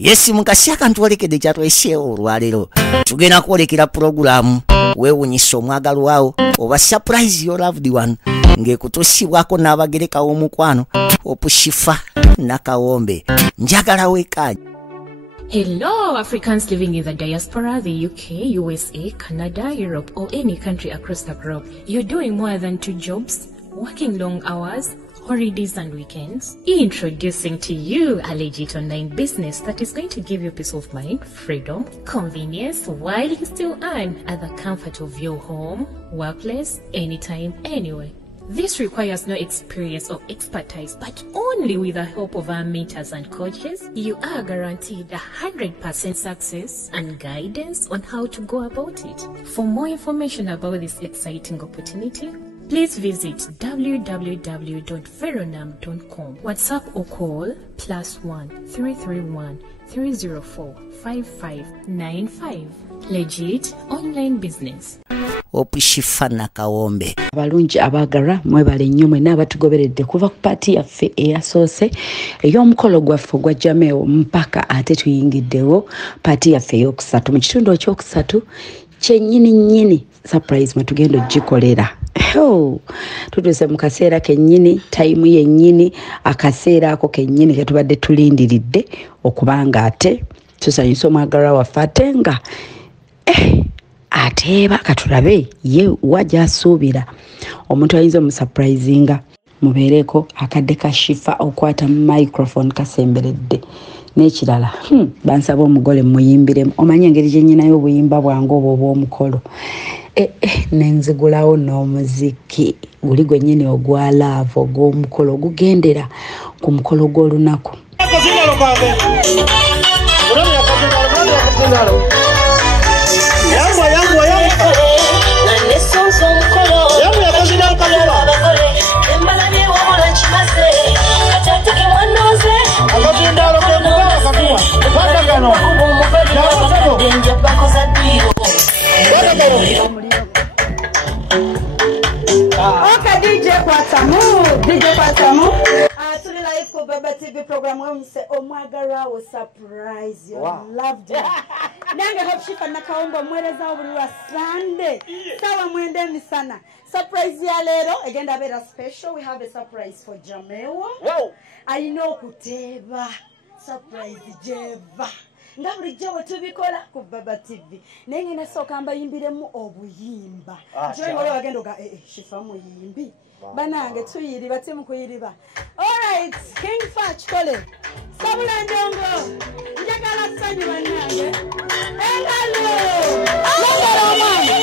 Yesi mukasi akantuolekedde kyatweseewo olwaleero tugenda kwolekera pulogulaamu weewuunyisa omwagalwa wawo oba surprise your loved one ng'ekutuusibwako n'abagereka w'omukwano opushifa nakawombe njagala weekaaji. Hello, Africans living in the diaspora, the UK, USA, Canada, Europe, or any country across the globe. You're doing more than 2 jobs, working long hours, holidays and weekends. Introducing to you a legit online business that is going to give you peace of mind, freedom, convenience, while you still earn at the comfort of your home, workplace, anytime, anywhere. This requires no experience or expertise, but only with the help of our mentors and coaches, you are guaranteed 100% success and guidance on how to go about it. For more information about this exciting opportunity, please visit www.veronam.com. WhatsApp or call +1 331 304 5595. Legit online business. Opushifa nakawombe. Abalungi abagara mwebale nnyo mwena abatugoberedde kuva ku paati yaffe eyasoose ey'omukolo gwaffe gwa Jameo mpaka ate tuyingiddewo paati yaffe ey'okusatu. Mu kitundu ekyokusatu kyennyini surprise mwe tugenda ogikolera. Tutuuse mu kaseera kennyini, tayimu yennyini, akaseera ako kennyini ke tubadde tulindiridde okubanga ate tusanyusa omwagalwa waffe ate nga ateeba katulabe ye wajja asuubira omuntu ayinza omusurprisinga mubeereko akadde ka shifa okwata microphone kasemberedde n'ekirala bansaba omugole muyimbiremu omanye engeri gye nnyinayo obuyimba bwange obwo obw'omukolo nenzigulawo n'omuziki guli gwennyini ogwa laavu ogw'omukolo ogugendera ku mukolo gw'olunaku. Okay, DJ Kwatamu. Tuli live for Baba TV program where we say Omugole will surprise you. Loved it. Nanga hopshifa nakawomba mweleza buli wa Sunday. Sawa mwendeni sana. Surprise ya lero agenda bera special. We have a surprise for Jameo. Wow. I know kuteba. Surprise Jeva. Ngabuli jewe tubikola ku Baba TV. Nenge nasoka mba yimbiremu obuyimba. Joy wale wagendo ga shifa mu yimbi. Banange tuyiriba timu kuyiriba. Alright, King Fach kole. Sabula ndongo. Njagala sanyi banange. Engalo. Engalo mama.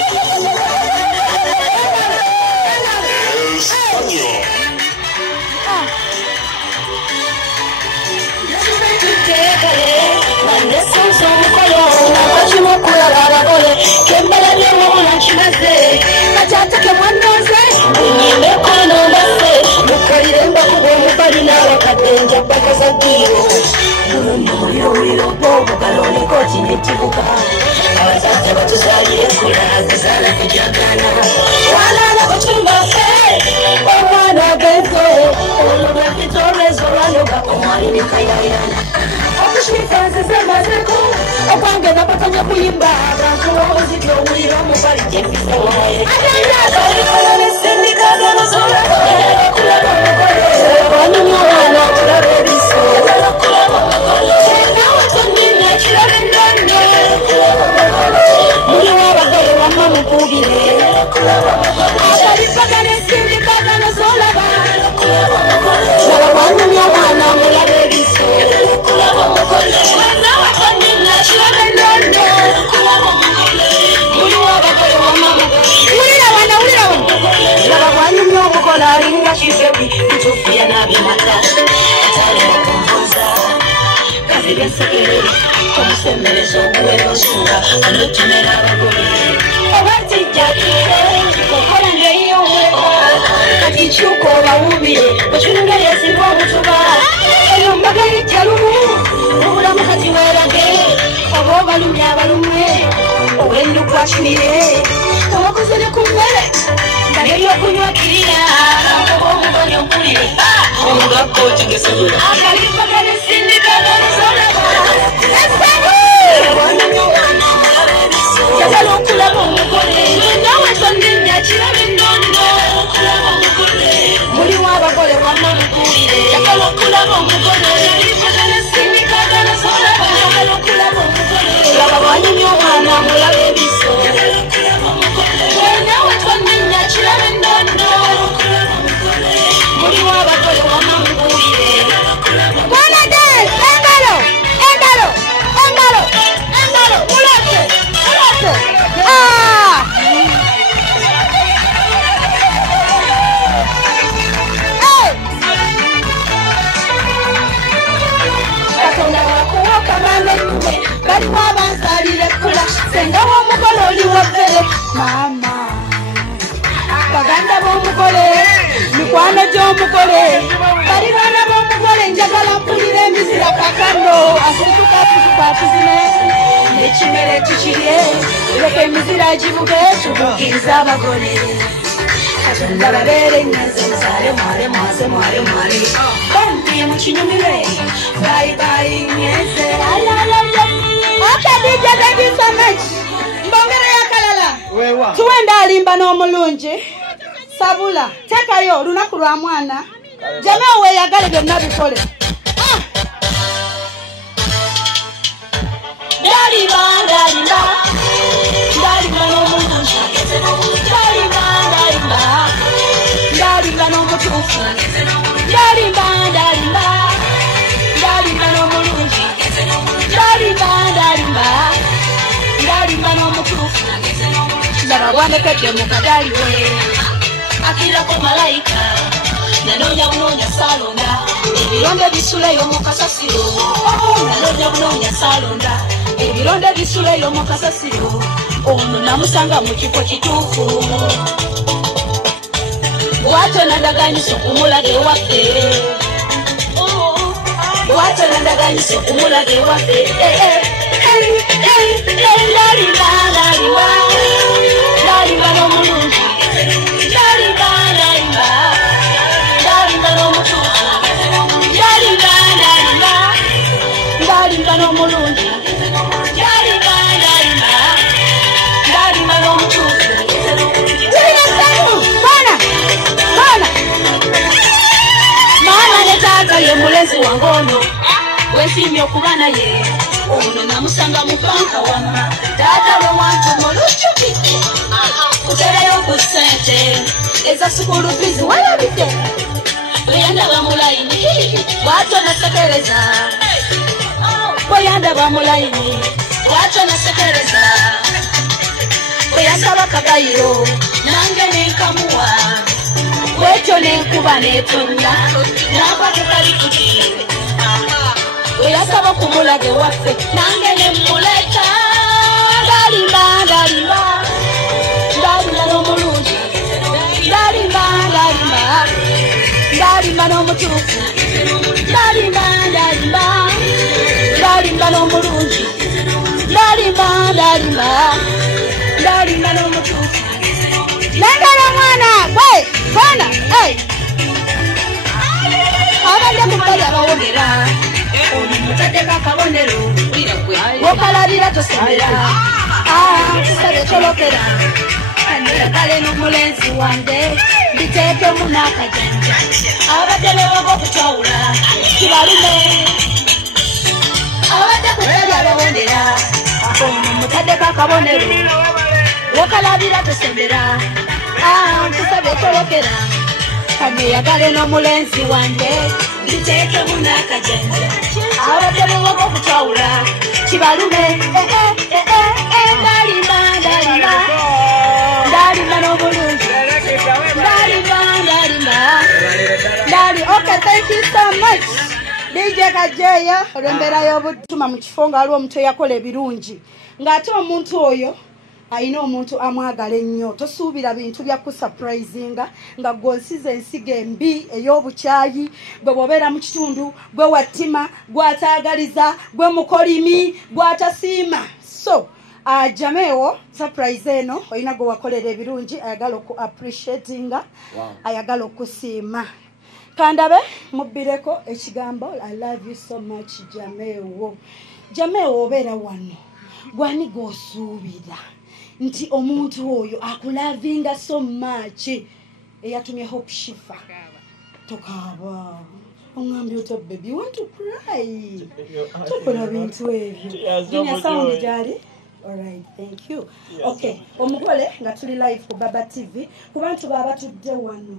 mulabe biso wenawe twaninya kirabe ndondo muli wabagole wamamubulire Bwana dance engalo engalo engalo engalo mulate Katonda wakuwoka manekuwe bali wabansalire kula senga w'omugole oli waffere mama baganda b'omugole mikwano gy'omugole bali baana b'omugole njagala mpulira emizira kakando asitukatukatuzine n'ekimere tukirye leka emizira gibuge tubukiriza abagole Katonda babeere nyanze muzaale mwale mwase mwale mwale bambi mukinyumire bye bye nyenze Okay, DJ, thank you so much. Mbongere ya kalala. Tuwenda alimba n'omulungi. Sabula, tekayo lunaku lwa mwana. Jameo weeyagale byonna bikole. Ndaliba n'omulungi. Ndaliba n'omutuufu. Ndaliba n'omulungi. Ndalimba n'omutuufu ndaba bwanekedde mu kadali we akirako malayika nanoonya bunoonya saalonda ebironde bisuleyo mu kasasiro nanoonya bunoonya saalonda ebironde bisuleyo mu kasasiro ono namusanga mu kifo kituufu bwatyo nandaganyisa okumulaga ewaffe bwatyo nandaganyisa okumulaga ewaffe Ndalimba n'omulungi ndalimba n'omutuufu ndalimba n'omulungi ndalimba n'omutuufu maana ne taata ye mulezi wange ono wensimye okuba naye ono namusanga mu banka wamma taata we wantu mulujjukidde kuterayo ku ssente eza sukulu fizi walabidde bweyandaba mulayini bwatyo nasekereza bweyandaba mulayini bwatyo nasekereza bweyasaba kakayiro nange nenkamuwa bwetyo nenkuba netonda namba tukalikuti Oyasaba kumulage waffe nange nemuleta ndalimba n'omulungi ndalimba n'omutuufu ndalimba n'omulungi ndalimba n'omutuufu nengala mwana gwe bwana abadde ku bbali abawogera Mutadeka kabonero wokalabira tosembera tusabe tolokera kanekale n'omulenzi wange mbiteeke mu n'akajanja abadde bewoga okukyawula kibalume abadde ku ttali abawondera ono mutadeka kabonero wokalabira tosembera tusabe tolokera kaneyagale n'omulenzi wange mbiteeke mu n'akajanja abadde bewoga okukyawula kibalume ndalimba n'obulungi Okay, thank you so much DJ Kajeya olw'embeera y'obutuma mu kifo nga waliwo omuntu eyakola ebirungi ng'ate omuntu oyo ayina omuntu amwagala ennyo tosuubira bintu bya kusurprisinga nga gonsiza ensigo embi ey'obukyayi gwe bw'obeera mu kitundu gwe wattima gw'ataagaliza gwe mukolimi gw'atasiima so Jameo surprise eno oyina gwe wakolera ebirungi ayagala oku appreciatinga ayagala okusiima kandabe mubbireko ekigambo I love you so much Jameo obeera wano gwani g'osuubira nti omuntu oyo akulavinga so much eyatumye Hope Shifa tokaba ongambye oto baby you want to cry tukola bintu ebyo junior sound jali Alright, thank you. Okay, Omugole nga tuli live ku Baba TV. Ku bantu baba tudde wano.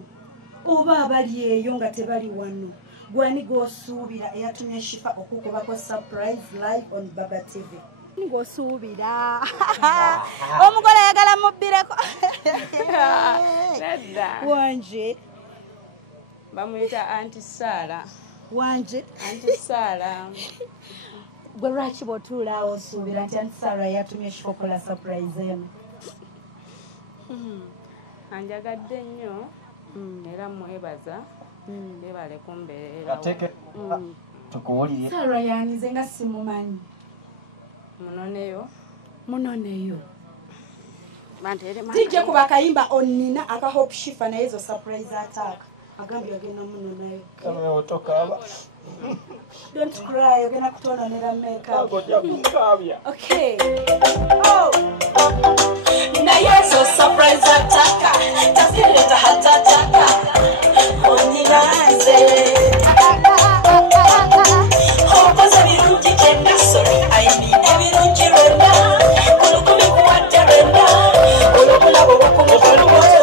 Oba abali eyo nga tebali wano. Gwani gosuubira eyatumye Shifa okukubako surprise live on Baba TV. Ngosuubira. Omugole ayagala mubbireko. Wanje. Bamuyita Auntie Sara. Wanje. Auntie Sara. Gwe lwaki bw'otuula osuubira nti Auntie Sara yatumye Shifa okukola surprise eno? Anjagadde nnyo era mwebaza. Bebale kumbeera. Ateke tukuwulire. Sara yanize nga simumanyi. Munoneyo. Tijje kuba kayimba onina aka Hope Shifa na ezo surprise attack. Agambye agenda munoneyo. Kama otoka. Don't cry, ogenda kutonanira makeup. Okay. Oh. Na yeso surprise attack. Tafileta hatataka. Oninaze. Hope za birungi kenda sorry. I mean ebirungi renda. Olukumi kuwate renda. Olukula bobukumu kalubote.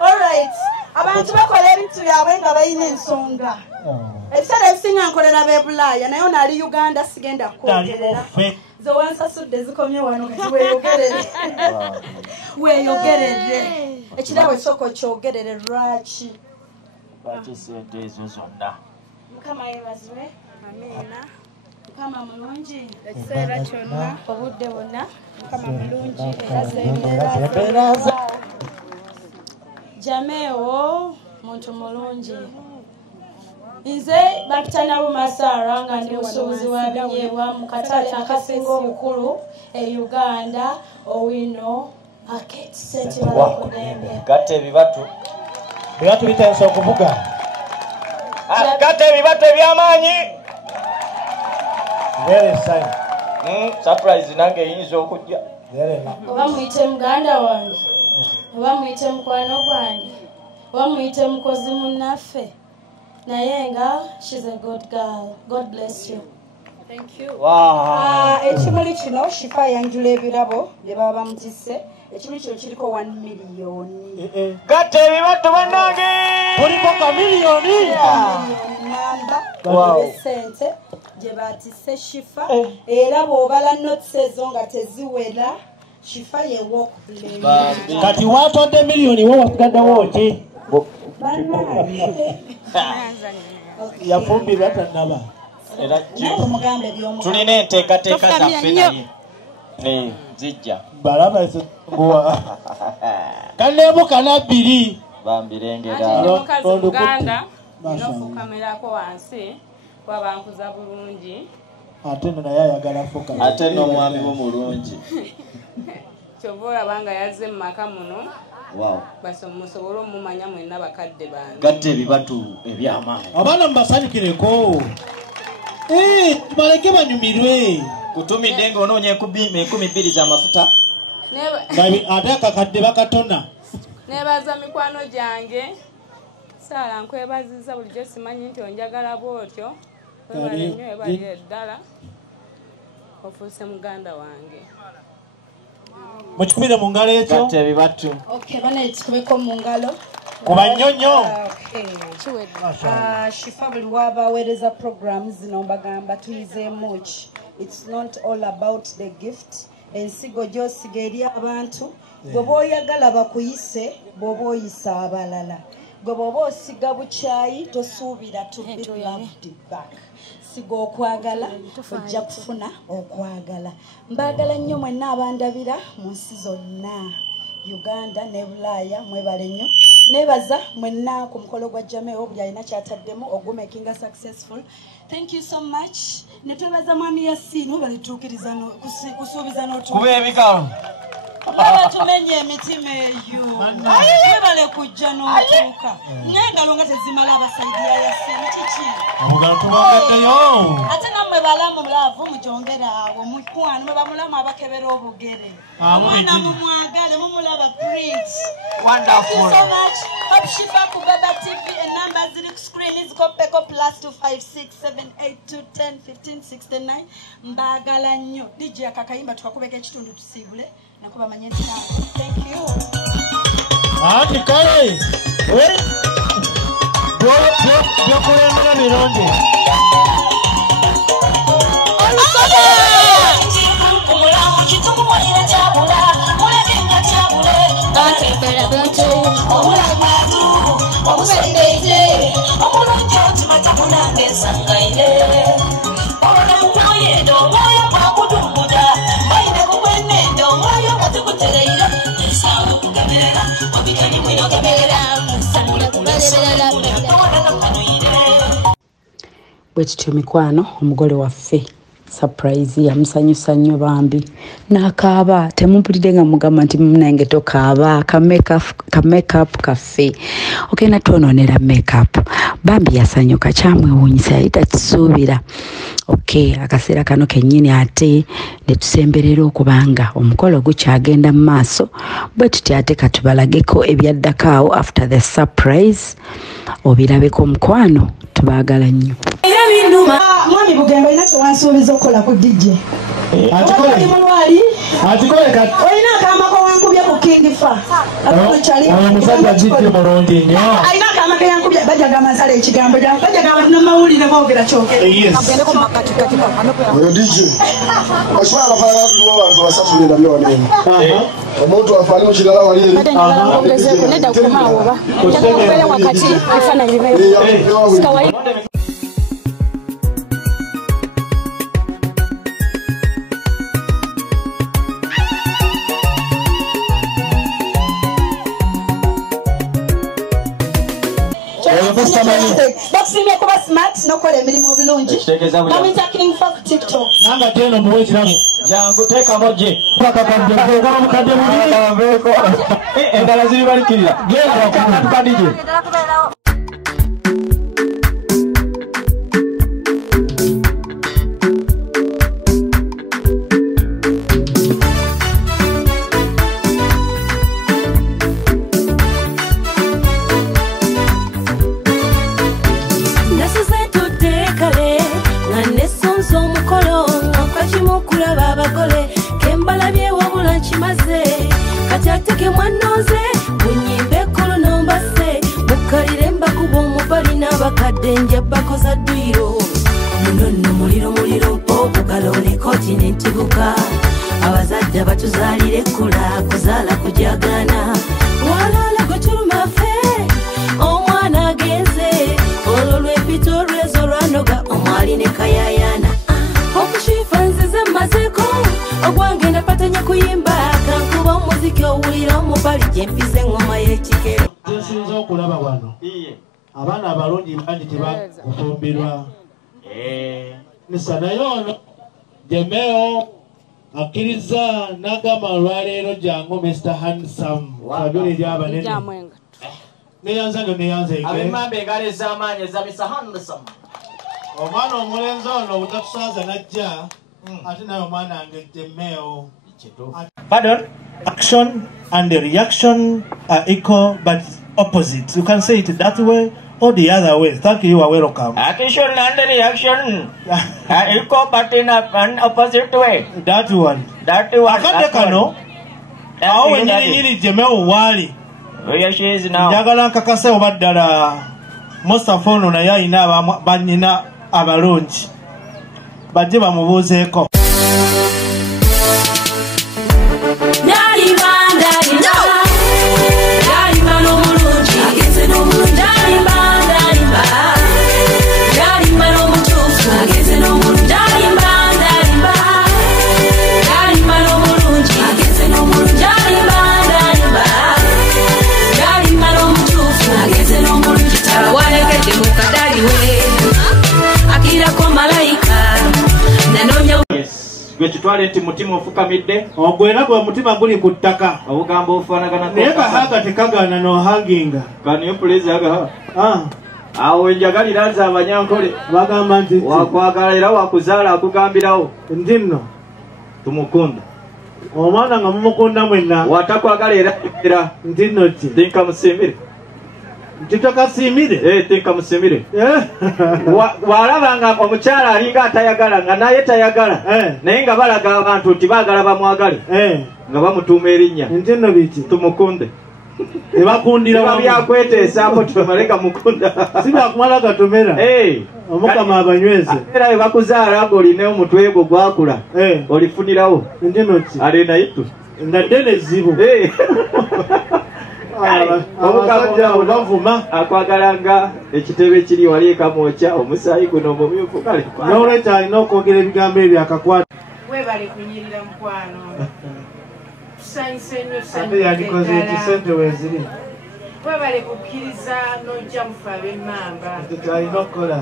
Alright, abantu bakola ebintu byabwe nga bayina ensonga. Ebisala ebisinga nkolera b'ebulaaya naye ono ali Uganda sigenda kwogerera. Ze wansasudde zikomye wano kati weeyogerere. Ekirawe soko kyogerere lwaki? Lwaki sente ezo zonna? Mukama yeebazibwe. Amiina. Mukama mulungi. Ekiseera kyonna. Obudde bwonna. Mukama mulungi era Zeemeraza. Jameo muntu mulungi. Nze Bakitana Bumasara nga ndi musuubuzi wa binyeebwa mu katale akasinga obukulu e Uganda Owino Market Sente Balakudembe. Gatte ebibatu. Ebibatu bitensa okuvuga. Gatte ebibatu eby'amaanyi. Very exciting. Surprise nange eyinza okujja. Oba muyite muganda wange. Oba muyite mukwano gwange. Oba muyite mukozi munnaffe. Nayenga, she's a good girl. God bless you. Thank you. Wow. Ekimuli kino Shifa yanjula ebirabo bye baba bamutisse. Ekimuli kino kiriko 1 million. Gatte ebibatu bannange. Kuliko ka miliyoni. Namba. Wow. Sente gye batisse Shifa. Era bw'obala notes ezo nga teziwera Shifa ye walk play. Kati watodde miliyoni wo wasigaddewo ki? Yafumbirwa tannaba. Tulina enteekateeka zaffe naye zijja balaba ezoguwa kaneebuka nabbiri bambirengera Mukazi Uganda nofukamirako wansi wabankuza bulungi ate no naye ayagala fuka ate n'omwami wo mulungi kyova olabanga yazze mu maka muno wow musobole omumanya mwenna bakadde bange gatte ebibatu eby'amaanyi abaana mubasanyukireko baleke banyumirwe kutumidde ng'onoonya 12,000 z'amafuta ate akakadde bakatona nebaza mikwano gyange saala nkwebaziza bulijjo simanyi nti onjagala bwotyo webale nnyo webalire ddala ofuuse muganda wange mukikubire mu ngalo ekyo ebibatu bana ekikubeko mu ngalo kuba nnyonnyo shifa buli wabaweereza programs zino mbagamba tuyizeemu ki. It's not all about the gift. Ensigo gy'osiga eri abantu gwe b'oyagala bakuyise bw'oba oyisa abalala gwe bw'oba osiga bukyayi tosuubira to be loved back. Siga okwagala ojja kufuna okwagala. Mbaagala nnyo mwenna abandabira mu nsi zonna Uganda ne Bulaaya mwebale nnyo. Nebaza mwenna ku mukolo gwa Jameo buli alina kyataddemu ogumakinga successful. Thank you so much. Netwebaza mwami Yasinu balituukiriza kusuubiza n'otuuka. kuba ebikalo Laba tumenye emitima eyo. Webale kujja n'otuuka. N'engalo nga tezimala abasaidiya Yasinu kiki. abantu bagaddeyo Ate nammwe balamu mulavu mujongera awo mukwano mwe bamulamu abakebera obugere. Omwana mumwagale mumulaba preach. wonderful. Thank you so much. Hope Shifa Kubaba TV and numbers on the screen is Kopeko +2567822101569. Mbagala nnyo. DJ akakayimba tukakubeka ekitundu tusibule nakuba manyenti nawe. Thank you. anti kale byokulembera birungi bwekityo mikwano omugole waffe surprise yamusanyusa nnyo bambi n'akaaba temumpulidde nga mugamba nti munange tokaaba ka makeup kaffe ogenda twonoonera makeup bambi yasanyuka kyamwewuunyisa yali takisuubira akaseera kano kennyini ate ne tusemberera okubanga omukolo gukyagenda mu maaso bwe tuti ate katubalageko ebyaddako awo after the surprise obirabeko omukwano tubaagala nnyo. Mwami Bugembe olina kyewansuubiza okukola ku DJ. atikole kati Olina akaama kowankubya ku King Fa. omusajja jidde mulungi nnyo Alina akaama keyankubya bajaga amasala ekigambo bajaga abantu n'amawulire boogera kyogera. Oyo DJ okimanyi abafaanana tuliwo abantu basatu benda wano omuntu afaane mukirala wali eri nedda kukomaawoba njagala kubeera wakati ebifaananyi bibeewo. Bakusiimye kuba smart n'okola emirimu bulungi. Bamuyita King Fa ku TikTok. nanga teno muwe ekirabo jangu teekamo gye mukadde mubiri endala ziri balikirira tukadije Atake mwanoze bunyimbe kolo nombase mukalire mbakubo mubali n'abakadde nje bakoza dduyiro munono muliro mpookugala kontinenti buka abazadde batuzaalire kula kuzaala kujagana walala gweturumafe omwana agenze olwo lwempito lwezo lwanoga omwali ne kayayana okushifa nzize mazeko ogwange napatanya kuyimba kankuba omuziki owulira omubali gyempise engoma y'ekikere nsinza okulaba wano abaana abalungi bangi tebakufumbirwa nisa naye ono Jameo akkiriza n'agamba olwaleero jangu Mr. Handsome fabula eri abanene neyanza nyo neyanzenge abemambe engalo ez'amaanyi eza Mr. Handsome omwana omulenzi ono obutatusaaza najja ate naye omwana wange Jameo pardon action and the reaction are equal but opposite. You can say it that way or the other way. Thank you. You are welcome. Action and the reaction are equal but in an opposite way. That one. That one. Where she is now. Njagala nkakase obaddala Mustafa ono naye alina banyina abalungi bajje bamubuuzeeko. Gwekitwale nti mutima ofukamidde ogwera gwe mutima guli ku ttaka obugamba ofaanagana naye kahaga tekagaana nohanginga. Can you please aga awo enjagalira nze abanyankole bagamba nti wakwagala era wakuzaala akugambirawo ndi nno tumukunda omwana nga mumukunda mwenna watakwagala era ndi nno ki tinka musiimire Titokasiimire tinka musiimire walabanga omukyala alinga atayagala nga naye tayagala naye nga balaga abantu nti baagala bamwagale nga bamutuuma erinnya nti nno biki tumukunde ebakundira byakweteesaamu tumaleka mukunda si byakumala gatomera omukama abanyweze era ebakuzaala ng'olina omutwe gwo gwakula olifunirawo nti nno ki alinayitu nga ddene ezzibu abasajja bavuma akwagalanga ekitebe kiri wali ekamwokya omusaayi guno omumyufu kale n'olwekyo alina okwogera ebigambo ebyo akakwata webale kunyirira mukwano tusanyuse nnyo ate yandikoze ekisente weziri webale kukkiriza n'ojja mufe ab'emmamba alina okukola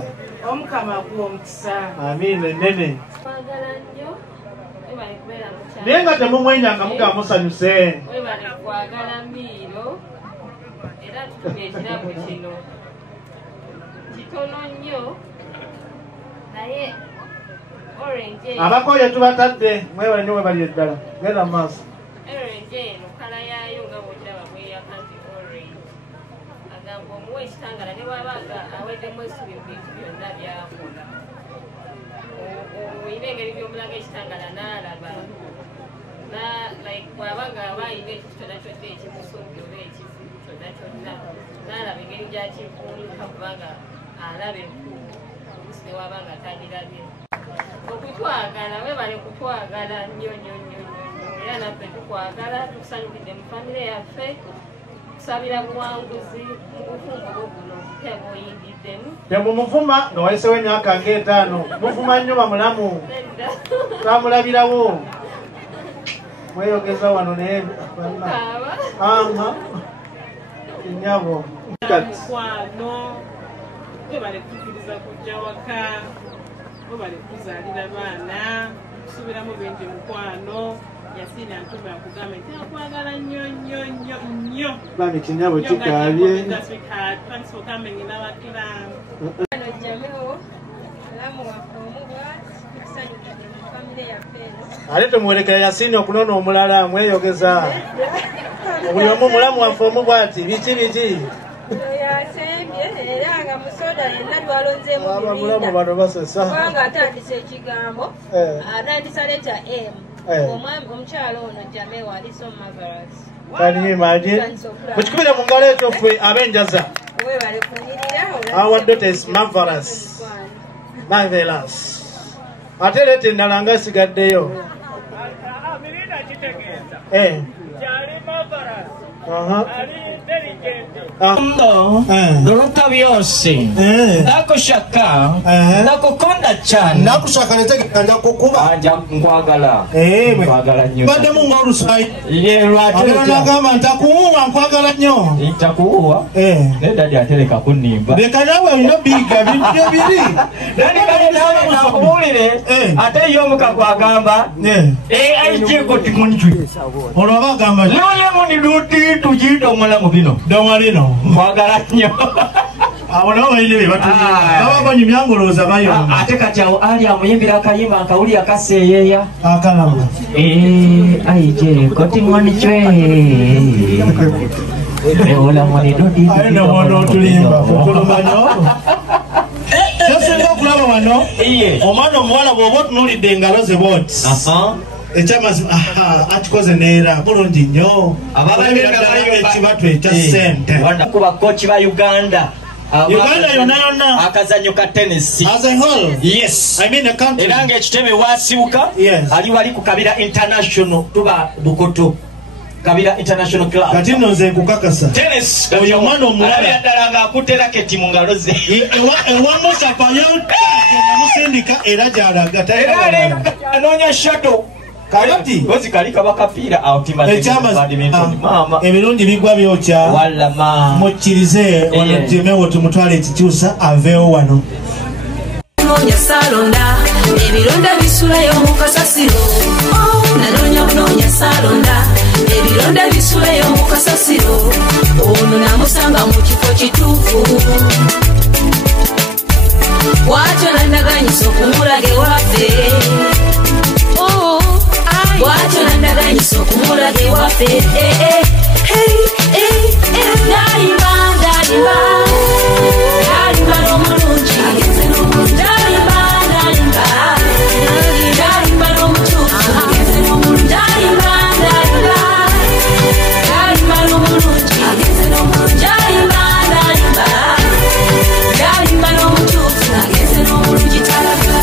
omukama guwa omukisa amiina ennene kwagala nnyo webale kubeera mukyala naye nga temumwenyanga muga musanyuse webale kwagala mbiiro era tutumye ekirabo kino kitono nnyo naye orange abakoye tubatadde mwebale nnyo webali eddala genda mu maaso orange eno kala yaayo nga bwokiraba bweyaka nti orange agamba omuwa ekitangala ne bwabanga aweddemu essubi mu bintu byonna byakola oyina engeri byomulaga ekitangala n'alaba like bwabanga abayina ekyo kyonna kyonna ekimusumbi oba ekifu kyonna kyonna n'alaba engeri gyakivunduka kubanga alaba enkubu oluusi ne wabanga atandirabe okutwagala webale kutwagala nnyo nnyo nnyo nnyo era naffe tukwagala tukusanyukidde mu famire yaffe tusabira buwanguzi mu bufumbo bwo buno teba oyingiddemu temumufuma nga wayisewo emyaka ng'etaano mufuma nnyo bamulamu twamulabirawo mweyogeza wano naye kinyabo mukwano webale kukkiriza kujja waka webale kuzaalira baana kusubiramu bingi mukwano yasina ntuma akugamba nti akwagala nnyo nnyo nnyo nnyo bami kinyabo kikaabye thanks for coming in our clan Jameo alamu waffe omubwati tukusanyukidde mu famire yaffe ate tumuwerekera yasini okunona omulala mweyogeza buli omu mulamu waffe omubwati biki yasembye era nga musoda yenna lwalonzeemu abamulamu bano basesa kubanga atandisa ekigambo atandisa leta m omukyala ono Jameo ali so marvelous. Can you imagine? Mukikubira mu ngalo ekyo ffe ab'enjaza. Our daughter is marvelous. Marvelous. Ate leeta endala nga sigaddeyo. Luruka byose nakushaka nakukonda cyane nakushaka netegeka nja kukuba anja nkwagala nnyo baddemu ng'olusayi nagamba ntakuwuwa nkwagala nnyo ntakuwuwa naye dadi atereka kunimba leka nawe olina biga bibyo biri nani kale nawe nakubuulire ate ye omuka kwagamba aig koti munjwi olwo bagamba nole muni luti tujita omulamu bino doma lino nkwagala nnyo abo nabo balina bye batulira baba banyumya ngolooza bayomba ate kati awo ali amuyimbira akayimba akawuli akaseeyeeya akalama aije koti mwani chwe ola mwani dodi ayina mwana otulimba kukulumanyo kyosinga okulaba wano omwana omuwala bw'oba otunuulidde engalo ze booti ekyamazima akikoze neera bulungi nnyo ekibatu ekya ssente ku bakoki ba uganda Uganda yonna akazanyo ka tennis as a whole. Yes, I mean the country. Era ng'ekitebe wasiuka ali wali ku Kabira International tuba Bukoto Kabira International Club. Kati nno nze nkukakasa tennis oyo omwana omulala yaddala ng'akutte raketi mu ngalo ze ewamu sapayo namusindika era gy'alaga era anoonya shato kayoti gozi kali kabakapiira awo ebirungi bigwa byokya mukkirize wano Jameo tumutwale ekikyusa aveewo wano Noonya salonda ebironda bisulayo mu kasasiro nanoonya salonda ebironda bisulayo mu kasasiro ono namusanga mu kifo kituufu bw'atyo nandaganyisa okumulaga ewaffe bw'atyo nandaganyisa okumulaga ewaffe ndalimba n'omulungi ndalimba n'omutuufu ndalimba n'omulungi ndalimba n'omutuufu agenze n'omulungi talaga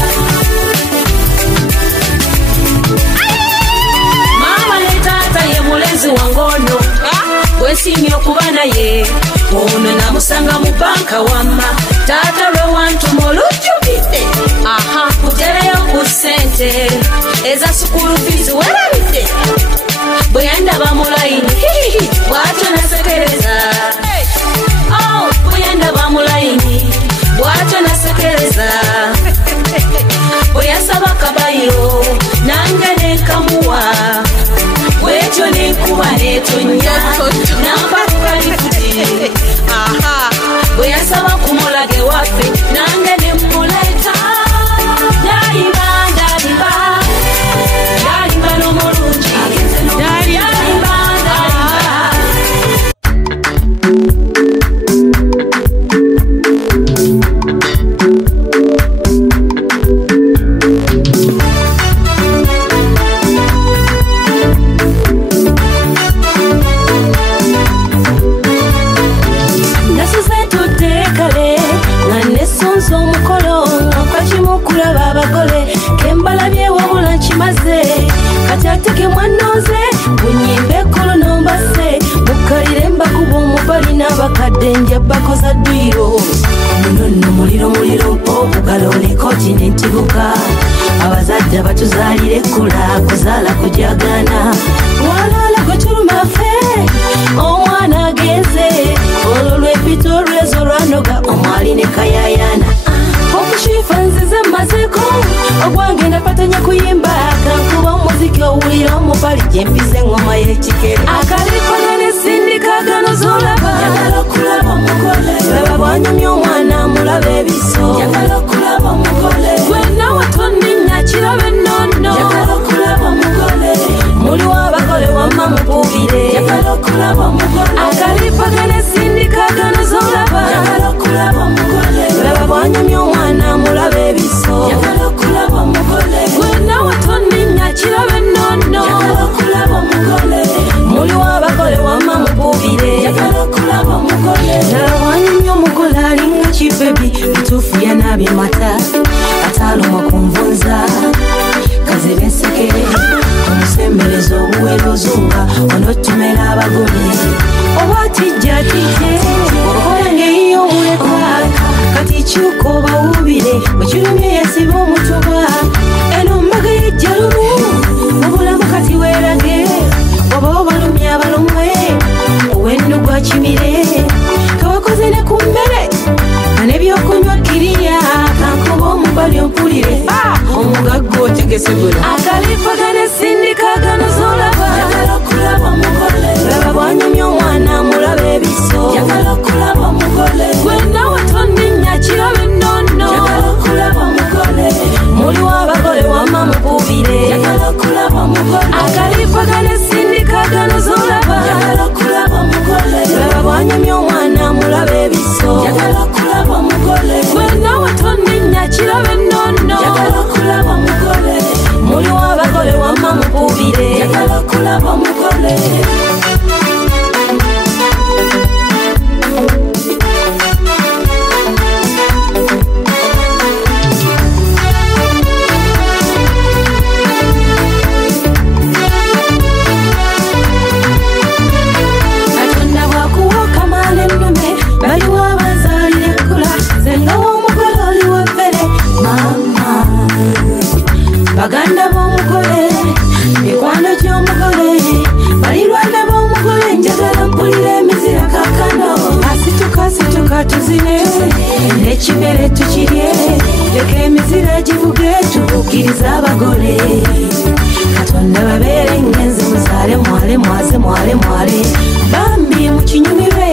maama ne taata ye mulenzi wange ono gwesimye okuba naye ono namusanga mu banka wamma taata lwe wantuma olujjukidde kutereyo ku ssente eza sukulu fiizi werabidde bwe yandaba mu layini bw'atyo nasekereza bwe yandaba mu layini bw'atyo nasekereza bwe yasaba kabayiro nange nekamuwa bwetyo nenkuba netonya nampakalifudi bwe yasaba kumulaga ewaffe nange nemuleta ndalimba n'omulungi ndalimba omukolo okakimukulaba abagole kembalabye wabula nkimaze kati ate kemwanooze bunyimba ekkolo nombase mukalire mbakuba omubali n'abakadde njabakoza ddwiro munono muliro okugala nekoti nentibuka abazadde batuzaalire ekkula kuzaala kujagana walala gwetulumafe omwana agenze olwo lwepita olwezo lwanoga omwali ne kayayana okushifa nzize mazeko ogwange napatanya kuyimba kankuba omuziki owulira omubali gyempize engoma y'ekikere akalipana nesindikagano zolaba njagala okulaba omugole baba bwanyumya omwana mulaba ebiso njagala okulaba omugole gwenawe tonninya kiraba ennono njagala okulaba omugole muliwo abagole wamma mububire njagala okulaba omugole akalipana nesindikagano zolaba njagala okulaba omugole baba bwanyumya omwana mulaba ebiso njagala okulaba omugole gwenawe tonninya kiraba ennono njagala okulaba omugole muliwo abagole wamma mububire njagala okulaba omugole ddala bwanyumya omugole alinga kibebi bituufu yanabye mata atalumwa kunvunza kazibenseke omusembereza obuwera ozunga onotumera abagole obatijjatije okolange iyo mulekwa kati kyuka obawubire bwekirumye yasiba omutuba eno mbaga yejjalumu obulamu kati weerage oba obalumye abalumwe owenno gwakimire kawakoze ne ku mmere anebyokunywa kiriya kankuba omubali ompulire omugagga otegese guno akalipagane sindikagano zolaba njagala okulaba omugole baba bwanyumya omwana mulaba ebiso njagala okulaba omugole gwenawe okulaba omugole baganda b'omugole mikwano gy'omugole balirwana b'omugole njagala mpulira emizira kakano asituka tuzine n'ekimere tukirye leka emizira givuge tubuukiriza abagole katonda babeere ngenzi muzaale mwale bambi mukinyumirwe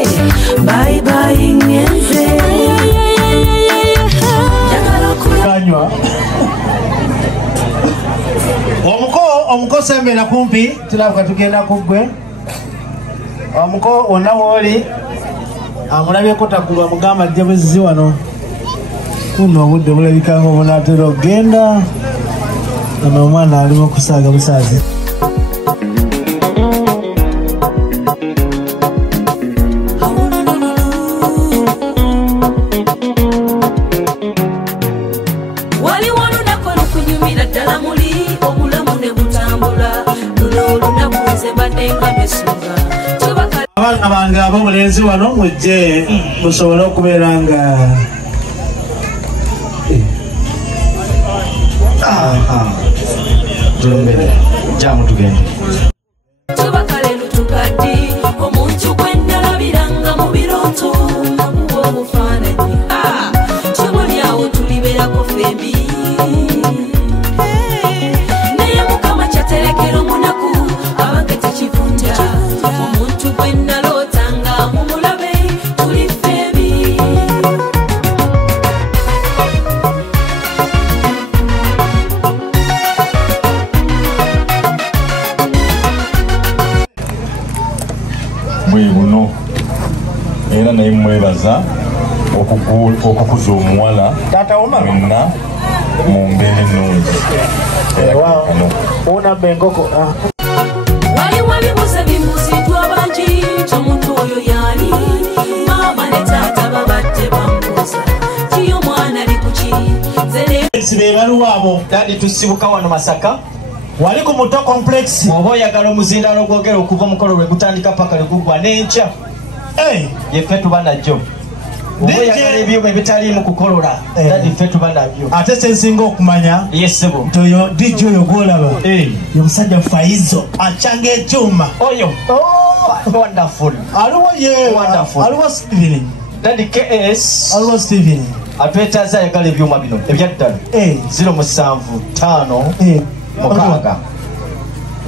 bayibayi ngenze njagala okulanywa omuko sembera kumpi tulabka tugenda kuggwe omuko wonna wooli amulabyeko takulwa mugamba ajja bwezzi wano kuno obudde bulabikanga obunaatera okgenda ono omwana alimu okusaaga busaazi abaana bange ab'obulenzi wano mujje musobole okubeera nga tulombere jamu tugende tubakalelu tukaddi omuntu gwendalabiranga mu birooto nakuwa obufaananyi tubulyawo tuliberako fembi naye mukama kyaterekera omunaku abange tekivunja omuntu gwendalootanga mumulabe tuli fembi bwe buno era naye mwebaza okukuza omuwala mwenna mu mbeera ennungi onabba enkoko waliwo ebibuuzo bibuuziddwa bangi omuntu oyo yaani maama ne taata babadde bambuuza kiyo omwana ali kuki sibe baluwaabo dadi tusibuka wano Masaka wali ku muto complex oba oyagala omuzindalo gwogera okuva omukolo lwe gutandika paka lwe gugwa n'enkya yeffe tuba najjo oba oyagala ebyuma ebitaliimu kukolola dadi ffe tuba nabyo ate sensinga okumanya yesebo nti oyo dijja oyo gwolaba ye musajja Faizo acyanga ekyuma oyo wonderful aliwo Steven dadi KS aliwo Steven atwetaaza ayagala ebyuma bino ebyaddala 075 mukaaga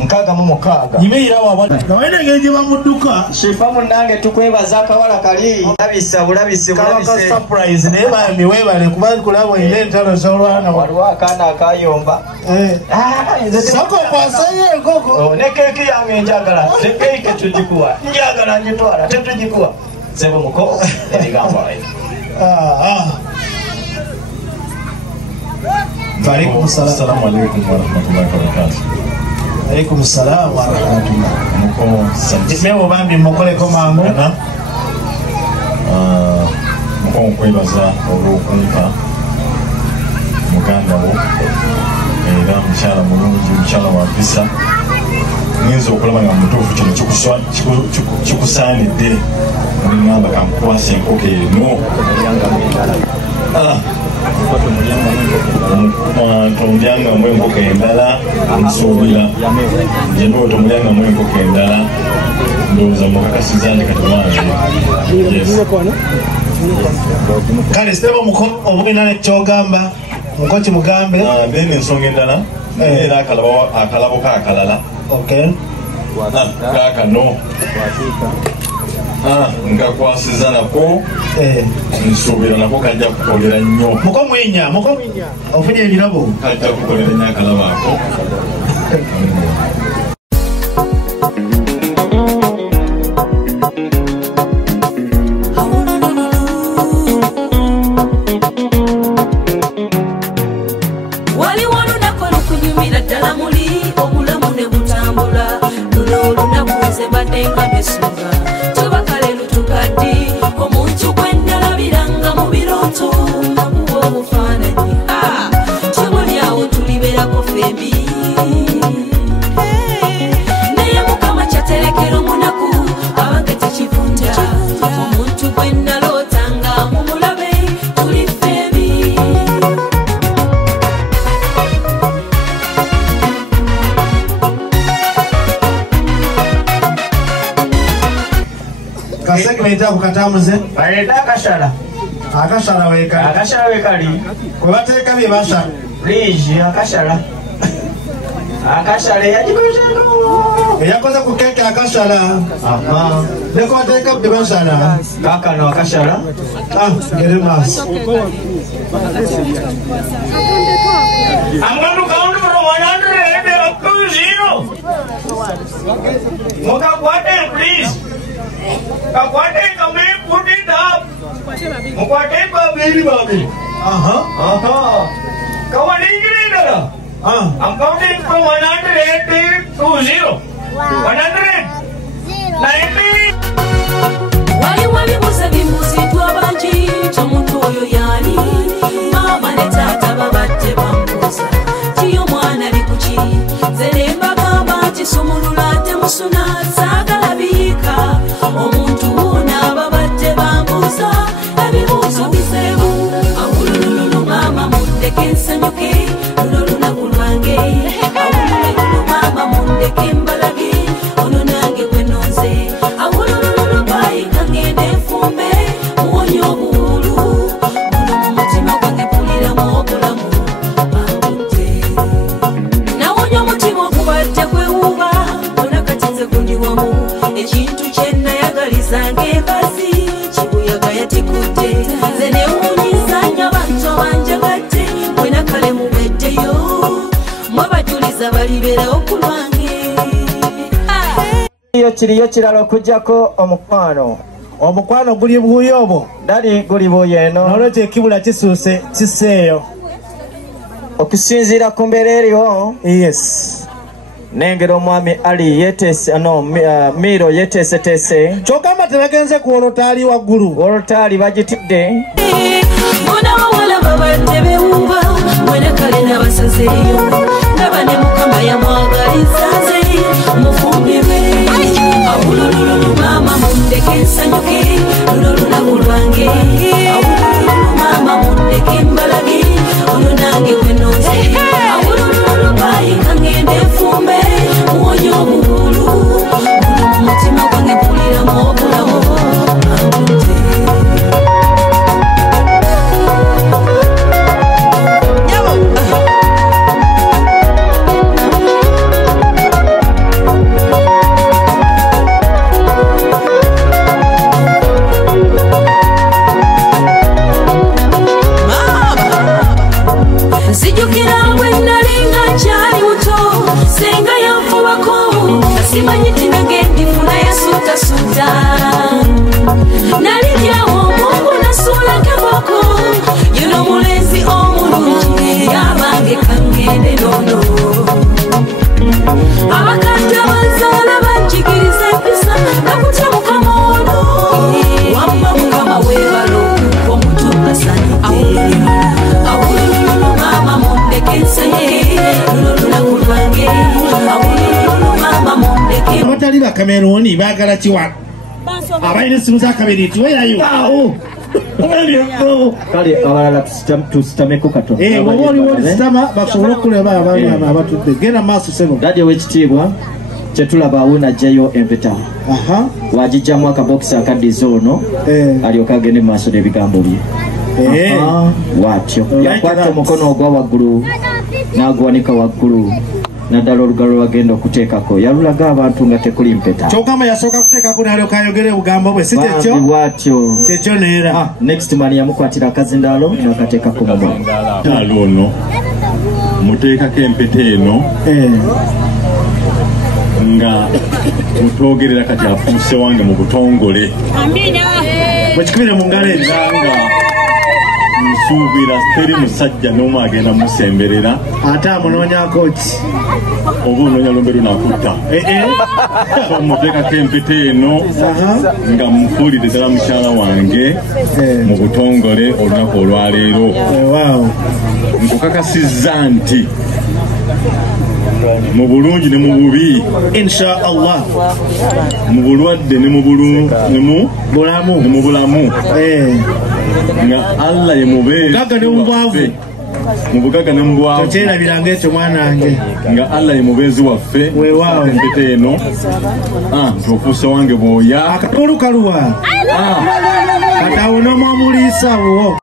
nkaaga mu mukaaga yibeera wawalina engeri gye bamudduka shifa munnange tukwebaza akawala kali labisa bulabisi bulabise surprise naye bami weebale kuba kulaba oyina entalo z'olwana waliwo akaana akayomba soko kwasayo enkoko ne keeki yange njagala ne keeki tugikuwa njagala njitwala tetugikuwa sebo muko ebigambo Waalaikum salaam warahmatullahi wabarakatuh. Waalaikum salaam warahmatullahi. Jameo bambi mukoleko mangu. Muko nkwebaza olw'okumpa muganda wo era mukyala mulungi mukyala wa mpisa nyinza okulaba nga mutuufu kino kikusaanidde ngamba kankukwasa enkoko eno tomulyangamu enkoko endala nsuubira jenoo tomulyangamu enkoko endala ndowooza mukakasiza ndi katubange kale siteba obugenda nekyogamba mukoki mugambe then ensonga endala era akalabo kaakalala kaakano nkakwasiza nako nsuubira nako kajja kukolera nnyo mukomwenya ofunye ebirabo kajja kukolera nnyo akalabo ako waliwo olunaku olukunyumira ddala muli obulamu ne butambula akasegmenti ako katamuze baleta akashala wekali kwe bateeka bye basala please akashala eyakoze ku keeke akashala neko bateeka bye basala kakano akashala ngere maaso I'm going to count from 100 up to 0. Mukakwate, please. Kakwate, come and put it up. Mukwate, baby. Come on, I'm counting from 100 to 0. 100. 90. Wali wali musabi musitwa banji chomuntu oyo yani mama ne tata babate bambuza tiyo mwana likuchi zelemba gamba tisumulula temusuna sagalabika omuntu wona babate bambuza ebibuzo bisebu awululu mama mundeke nsanyuke lululu nakulwange awululu mama mundeke mbalage ono nange kwenonze awululu ekintu kyenayagalizanga embasi kibuyaga yatikudde nze newuunyizanga bantu abanjagatte mwena kale mubeddeyo mwabajuliza baliberawo ku lwange kiriyo kirala okujjako omukwano guli buuyo obwo dali guli buuyo eno nolwekyo ekibula kisuuse kiseeyo okusinziira ku mbeera eriwo yes nengera omwami ali yetese miro yetesetese kyogamba tebagenze ku olotaali waggulu olotaali bagitidde bona bawala babadde bewuba mwena kale nabasazeeyo ndaba ne mukama yamwagaliza nze mufumbirwe awulululu mama mundeke nsanyuke luno lunaku lwange awulululu mama mundeke mbalage ono nange kwenonze awulululu bayinga ngende nfumbe muwonyo omugulu muno mu mutima gwange mpuliramu obulamu nzijukira bwe nalinga kyali muto senga yanfubako simanyiti nagendifuna yasutasuta nalijyawo omungu nasuula keboko yuno mulenzi omulungi yabange kangende nono abakadde abazaala banjigiriza empisa nakutya mukama ono wamma mukama weebalo omutumasanide awululu mama mundeke nsanyuke luno lunaku lwange awululu mama mundeke abatali ba Cameroon baagala kiwa abalina essimu za kabiri tiwerayo kale abalala tusitameko katono woba oliwo olisitama basobole okuleba abaana abatudde genda maaso sebo dadi owekitiibwa kyetulaba awunajjayo empeta wagijjamu akabokisi akaddiza ono alyoka agende mu maaso n'ebigambo bye watyo yakwata omukono ogwa waggulu n'aguwanika waggulu naddala olugalo lwagenda okuteekako yalulaga abantu nga tekuli mpeta kyokama yasooka kuteekako n'alyoka ayogera obugambo bwe si kyekyo bwatyo kyekyo neera next man yamukwatira akazindaalo n'akateekako mudaalo ono muteekako empeta eno nga mutwogerera kati afuuse wange mu butongole bwekikubire mu ngalo ezanga nsuubira teri musajja n'omu agenda musemberera ate amunoonyako ki oba onoonya lumbe lunakutta so muteekako empeta eno nga mufuulire ddala mukyala wange mu butongole olunaku olwaleero nkukakasizza nti mu bulungi ne mu bubi insha Allah mu bulwadde ne mu bulamu nga Allah ye mubeezi gaga ne mu bwavu mu bugaga ne mu bwavu tokyerabiranga ekyo mwana wange nga Allah ye mubeezi waffe weewaawo empeta eno ntufuuse wange bw'oya akatulu kaluwa kati awo n'omwamuliisawo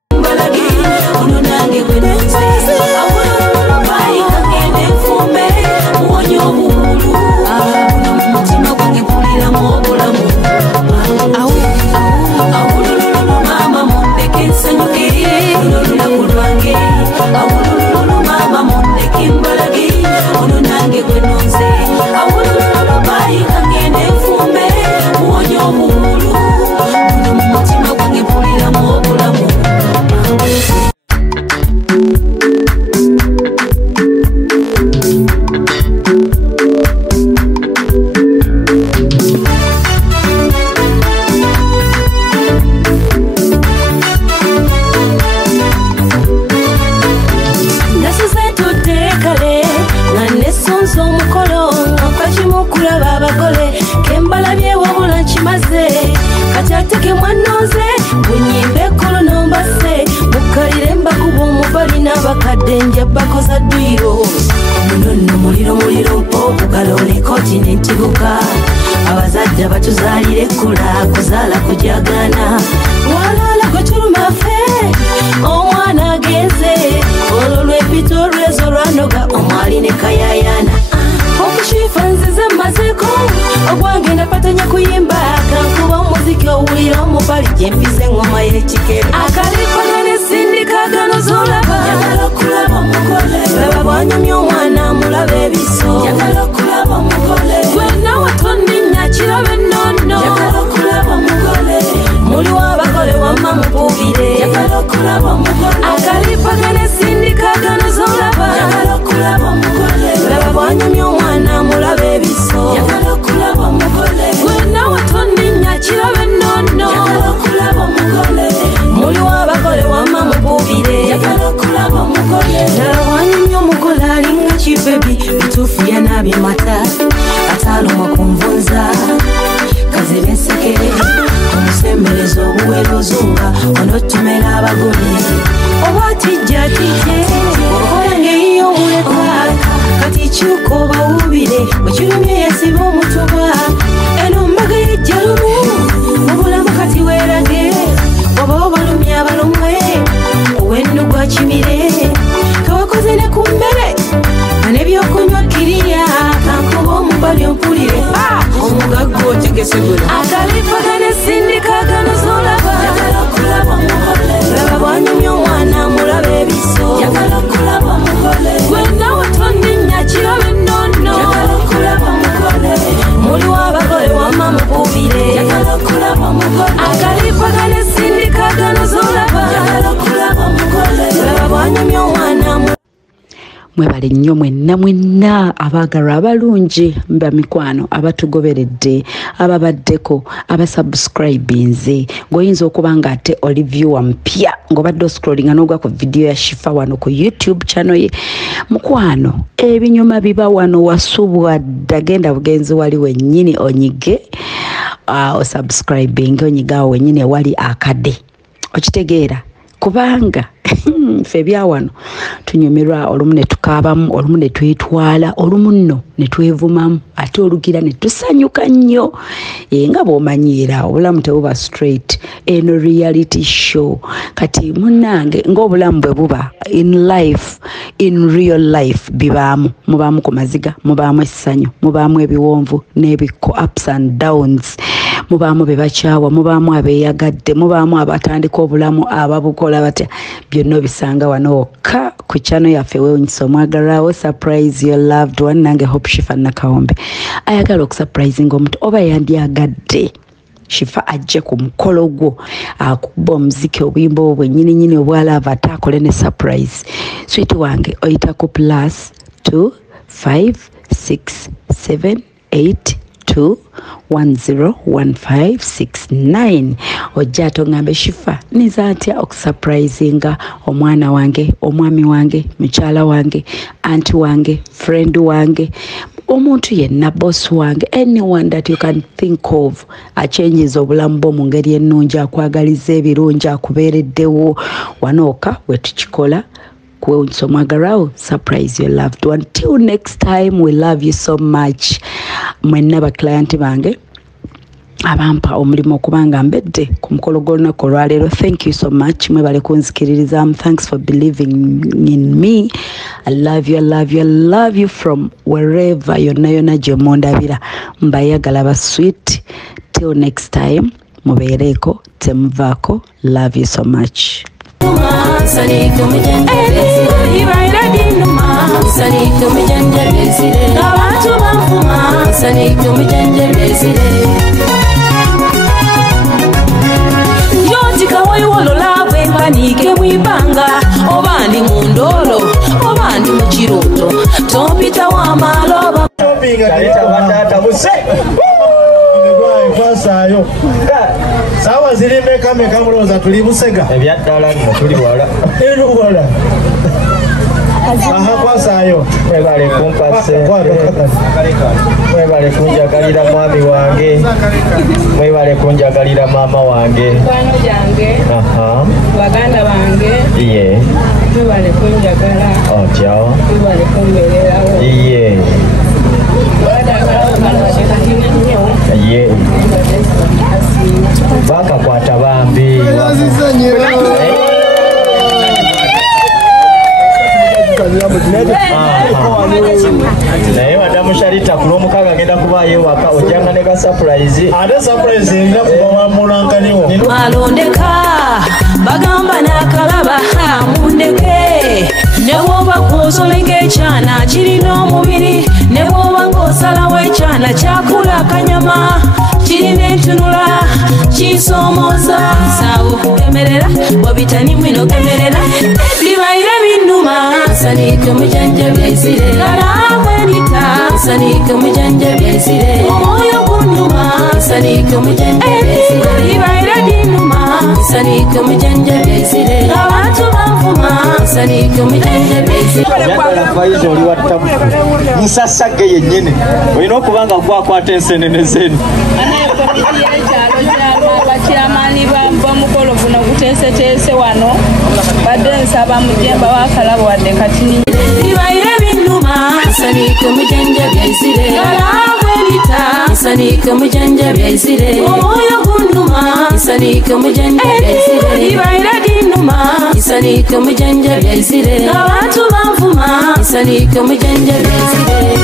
Denja bakoza dwiro munono muliro kugalole kontinenti buka abazadde batuzalire kula kuzala kujagana walala gochuluma fe omwana ageze ololwe pitorwezo lwanoga omwali ne kayayana okushifanzize mazeko ogwange napatanya kuyimba kankuba omuziki owulira omubali gyempize engoma y'ekikere akalipagane sindikagano zolaba yagala okulaba omugole baba bwanyumya omwana mulaba ebiso yagala okulaba omugole gwenawe tonninya kirabe nonno yagala okulaba omugole muliwo abagole wamma mububire yagala okulaba omugole akalipagane sindikagano zolaba yagala okulaba omugole baba bwanyumya omwana mulaba ebiso yagala okulaba omugole gwenawe tonninya kirabe nonno yagala okulaba omugole muliwo abagole wamma mububire yagala okulaba omugole ddala bwanyumya omugole alinga kibebi bituufu yanabye mata atalumwa kunvunza kazibe ensekere omusembereza obuwera ozunga onotumera abagole oba tijja okola ngeriyo omulekwa kati kyuka obawubire bwekirumye yasiba omutuba eno mbaga yejjalumu mubulamu kati weerage oba obalumye abalumwe owenno gwa kimire kawakoze ne ku mmere n'ebyokunywa kiriya kankuba omubali ompulire omugagga otegese guno akalipagane sindikagano zolaba yagala okulaba omugole baba bwanyumya omwana mulaba ebiso yagala okulaba omugole gwenawe tonninya kirabe nonno yagala okulaba omugole muliwo abagole wamma mububire yagala okulaba omugole akalipagane sindikagano zolaba yagala okulaba omugole baba bwanyumya omwana mwebale nnyo mwenna abaagalwa abalungi bamikwano abatugoberedde ababaddeko abasubscribinze ng'oyinza okuba nga ate oli viewer mpya ng'obadde oscrollinga n'ogwa ku vidiyo ya Shifa wano ku YouTube channel ye mukwano ebinyuma biba wano wasubwadde agenda bugenzi wali wennyini onyige osubscribing onyigawo wennyini ewali akade okitegeera kubanga ffe byawano tunyumirwa olumu ne tukaabamu olumu ne twetwala olumu nno ne twevumamu ate olugira ne tusanyuka nnyo nga bw'omanyiira obulamu tebuba straight eno reality show kati munnange ng'obulamu bwe buba in real life bibaamu mubaamu ku maziga mubaamu essanyu mubaamu ebiwonvu n'ebikko ups and downs mubaamu be bakyawa mubaamu abeeyagadde mubaamu abatandika obulamu ababukola batya byonna bisanga wano wokka ku channel yaffe Emwewunyisiza omwagalwawo surprise your loved one nange Hope Shifa Nakawombe ayagala okusurprising omuntu oba yandyagadde Shifa ajje ku mukolo gwo akuba omuziki obuyimba obwo bwennyininyini obwalava ate akole ne surprise sweet wange oyita ku +2 5 6 7 8 101569 ojja tongambe Shifa niza atya okusurprisinga omwana wange omwami wange mukyala wange anti wange friend wange omuntu yenna boss wange anyone that you can think of achenjiza obulamu bwo mu ngeri ennungi akwagaliza ebirungi akubeereddewo wanooka wetukikola Emwewunyisiza Omugole, surprise your loved one. Till next time, we love you so much. Mwenna ba client bange abampa omulimu okubanga mbedde ku mukolo gw'olunaku olwaleero. Thank you so much. Mwebale kunzikiririzaamu. Thanks for believing in me. I love you, I love you, I love you from wherever yonna gye mundabira. Mbayagala ba sweet. Till next time, mubeereko temuvaako. Love you so much. Nike mwibanga obandi mundolo obandi muchiroto topita wa maloba kaleta batata muse kwasayo sawa zilime kame muloza tuli busega ebyaddala tuli wala wala aha kwasayo mwebale kumpase mwebale kunjagalira mwami wange mwebale kunjagalira mama wange kwano jange aha baganda bange iye mwebale kunjagala otya mwebale kumbeererawo iye iye bakakwata bambi naye madamu Sharita kulomukaaga agenda kubaayo waka ojanga ne ka surprise ate surprise erina kuba wamulankaniwo malondeka bagamba nakalaba mundeke ne bwoba kusoleka ekyana kirina omubiri ne bwoba ng'osalawo ekyana kyakula akanyama kirina entunula kisoomooza saawo kemerera bwabitani mwino kemerera bibaire binnuma sanike mujanjabyesire kalabwenita sanike mujanjabyesire omwoyo gunnuma sanike mujanjabyesire bibaire binnuma sanike mujanjabyesire abantu banvuma sanike mujanjabyesire faizo oli wattabu nsasage yennyini olina okubanga gwakwata ensenene zenu abakyamaani bamukolo guno guteeseteese wano badde nsaba mujemba wakalaba wadde kati bibaire binnuma sanike mujanjabyesire kalabwenita sanike mujanjabyesire omwoyo gunnuma sanike mujanjabyesire bibaire binnuma sanike mujanjabyesire abantu banvuma sanike mujanjabyesire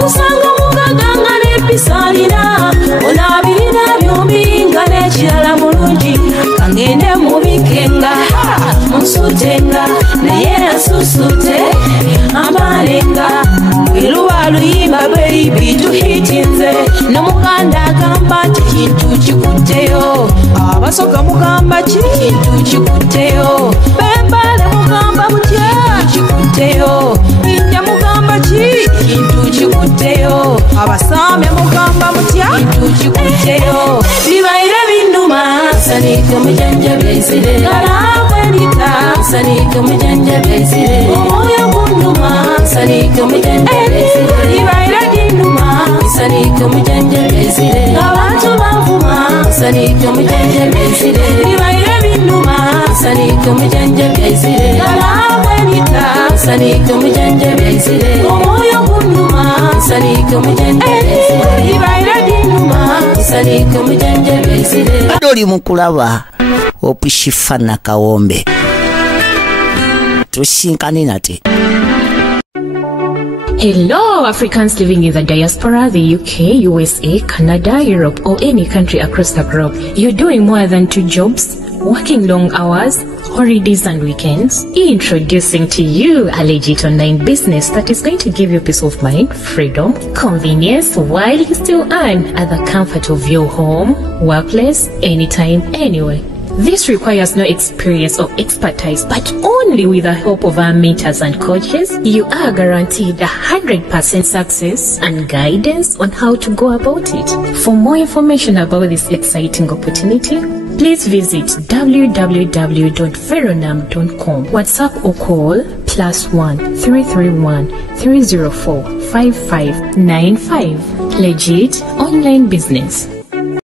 kusanga mugaganga nepisalina onabirina byombinga nekirala mulungi kangende mubikenga musutenga naye nasusute amalenga iluba luyimba baby tuhitinze nomuganda agamba nti kintu kikutteyo abasoka mugamba kintu kikutteyo bembale mugamba mutya kikutteyo inja mugamba kintu kikutteyo abasame mugamba mutya kintu kikutteyo bibaire binnuma sanike mujanjabyesire kalabwenita sanike mujanjabyesire omwoyo gunnuma sanike mujanjabyesire bibaire binnuma sanike mujanjabyesire abantu banvuma sanike mujanjabyesire bibaire binnuma sanike mujanjabyesire kalabwenita sanike mujanjabyesire omwoyo gunnuma sanike mujanjabyesire bibaire binnuma sanike mujanjabyesire oli mukulaba opishifana kawombe tusinkane nate. Hello, Africans living in the diaspora, the UK, USA, Canada, Europe, or any country across the globe. You're doing more than 2 jobs, working long hours, holidays and weekends. Introducing to you a legit online business that is going to give you peace of mind, freedom, convenience, while you still earn at the comfort of your home, workplace, anytime, anywhere. This requires no experience or expertise, but only with the help of our mentors and coaches, you are guaranteed 100% success and guidance on how to go about it. For more information about this exciting opportunity, please visit www.veronam.com, WhatsApp or call +1 331 304 5595. Legit online business.